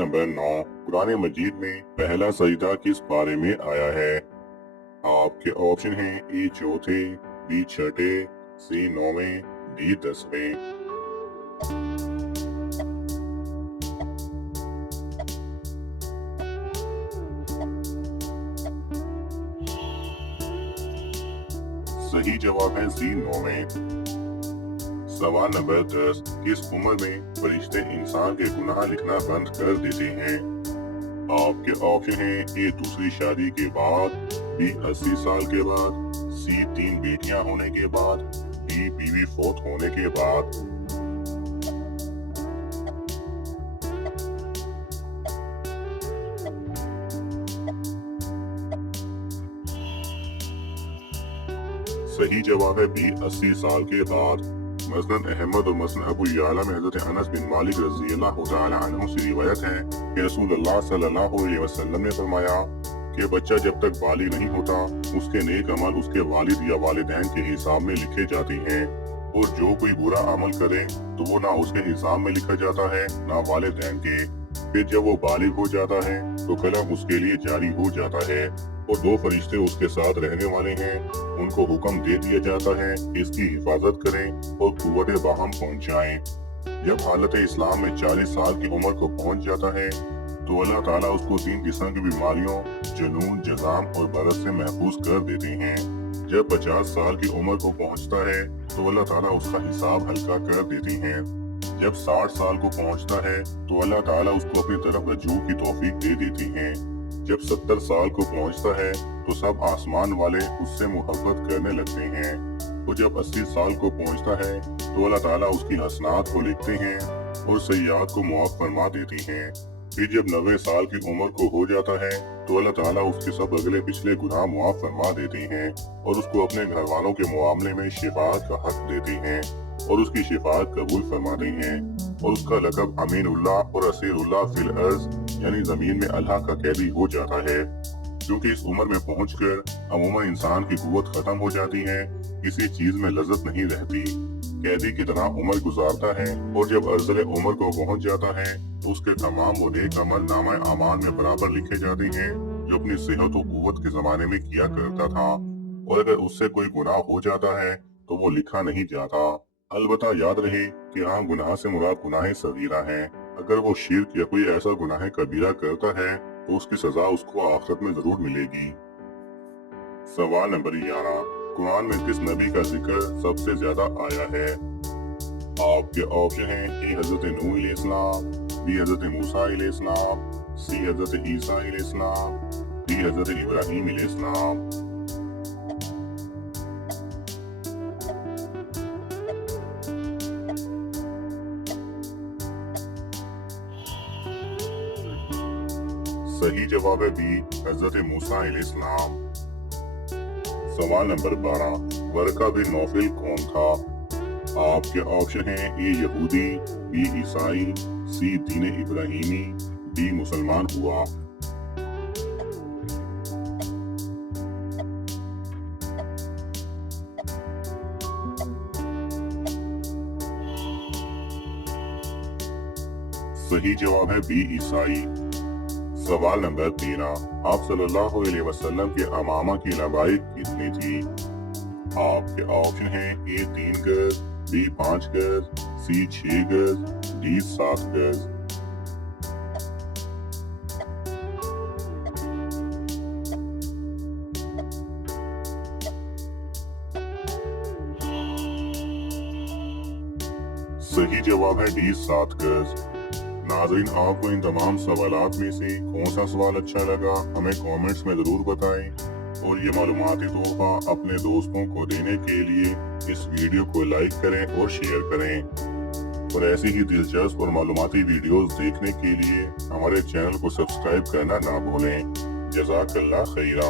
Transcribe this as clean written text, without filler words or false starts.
Number 9 Quran मजीद में पहला सजदा किस बारे में आया है? आपके ऑप्शन हैं ए चौथे, बी छठे, सी नौवें, डी 10वें। सही जवाब है सी नौवें। सवाल नंबर 10 किस उम्र में फरिश्ते इंसान के गुनाह लिखना बंद कर देते हैं? आपके ऑप्शन हैं ए दूसरी शादी के बाद, बी 80 साल के बाद, सी 3 बेटियां होने के बाद, डी बीवी फौत होने के बाद। सही जवाब है बी 80 साल के बाद। मसनद अहमद और मसनद अबू याला में हज़रत अनस बिन मालिक रज़ी अल्लाह तआला अन्हु से रिवायत है कि रसूलुल्लाह सल्लल्लाहु अलैहि वसल्लम ने फरमाया कि बच्चा जब तक बालिग नहीं होता उसके नेक अमल उसके वालिद या वालिदैन के हिसाब में लिखे जाते हैं, और जो कोई बुरा अमल करे तो वो ना उसके हिसाब में लिखा जाता है ना वालिदैन के। फिर जब वो बालिग हो जाता है तो कलम उसके लिए जारी हो जाता है, और 2 फरिश्ते उसके साथ रहने वाले हैं, उनको हुक्म दे दिया जाता है कि इसकी हिफाजत करें और कुव्वत बाहम पहुंचाएं। जब हालत इस्लाम में 40 साल की उम्र को पहुंच जाता है तो अल्लाह ताला उसको 3 किस्म की बीमारियों जुनून, जज़ाम और बरस से महफूज कर देते हैं। जब 50 साल की उम्र को पहुंचता है तो अल्लाह ताला उसका हिसाब हल्का कर देते हैं। जब 60 साल को पहुंचता है तो अल्लाह ताला उसको अपनी तरफ रजू की तौफीक दे देते हैं। जब 70 साल को पहुंचता है तो सब आसमान वाले उससे मोहब्बत करने लगते हैं, और जब 80 साल को पहुंचता है तो अल्लाह ताला उसकी हसनात को लिखते हैं और सय्यात को मुआफ फरमा देती हैं। फिर जब 90 साल की उम्र को हो जाता है तो अल्लाह ताला उसके सब अगले पिछले गुनाह मुआफ फरमा देते हैं और उसको अपने घर वालों के मामले में शिफाअत का हक देते हैं और उसकी शिफाअत कबूल फरमाते हैं, और उसका लक़ब अमीनुल्लाह और असीरुल्लाह फिल अर्ज़ यानी जमीन में अल्लाह का कैदी हो जाता है। क्योंकि इस उम्र में पहुंचकर अमूमन इंसान की कुव्वत खत्म हो जाती है, किसी चीज में लज्जत नहीं रहती, कैदी की तरह उम्र गुजारता है, और जब अर्ज़ल उम्र को पहुंच जाता है तो उसके तमाम वो नेक अमल नामा आमाल में बराबर लिखे जाते हैं जो अपनी सेहत और कुव्वत के जमाने में किया करता था, और अगर उससे कोई गुनाह हो जाता है तो वो लिखा नहीं जाता। अलबत्ता याद रहे कि हाँ, गुनाह से मुराद गुनाह सगीरा है। अगर वो शिर्क या कोई ऐसा गुनाह कबीरा करता है तो उसकी सजा उसको आखिरत में जरूर मिलेगी। सवाल नंबर 11 कुरान में किस नबी का जिक्र सबसे ज्यादा आया है? आपके ऑप्शन हैं ए हजरत नूह अलैहिस्सलाम, बी हजरत मूसा अलैहिस्सलाम, सी हजरत ईसा अलैहिस्सलाम, डी हजरत इब्राहीम अलैहिस्सलाम। सही जवाब है बी हजरत मूसा अलैहिस्सलाम। सवाल नंबर 12 वरका बिन नौफल कौन था? आपके ऑप्शन हैं ए यहूदी, बी ईसाई, सी दीन इब्राहिमी, डी मुसलमान हुआ। सही जवाब है बी ईसाई। सवाल नंबर 13 आप सल्लल्लाहु अलैहि वसल्लम के अमामा की लंबाई कितनी थी? आपके ऑप्शन हैं ए 3 गज, बी 5 गज, सी 6 गज, डी 7 गज। सही जवाब है डी 7 गज। नाज़रीन, आपको इन तमाम सवालात में से कौन सा सवाल अच्छा लगा हमें कमेंट्स में ज़रूर बताएं, और ये मालूमाती तोहफा अपने दोस्तों को देने के लिए इस वीडियो को लाइक करें और शेयर करें, और ऐसी ही दिलचस्प और मालूमाती वीडियोस देखने के लिए हमारे चैनल को सब्सक्राइब करना ना भूलें। जज़ाकल्लाह खैरा।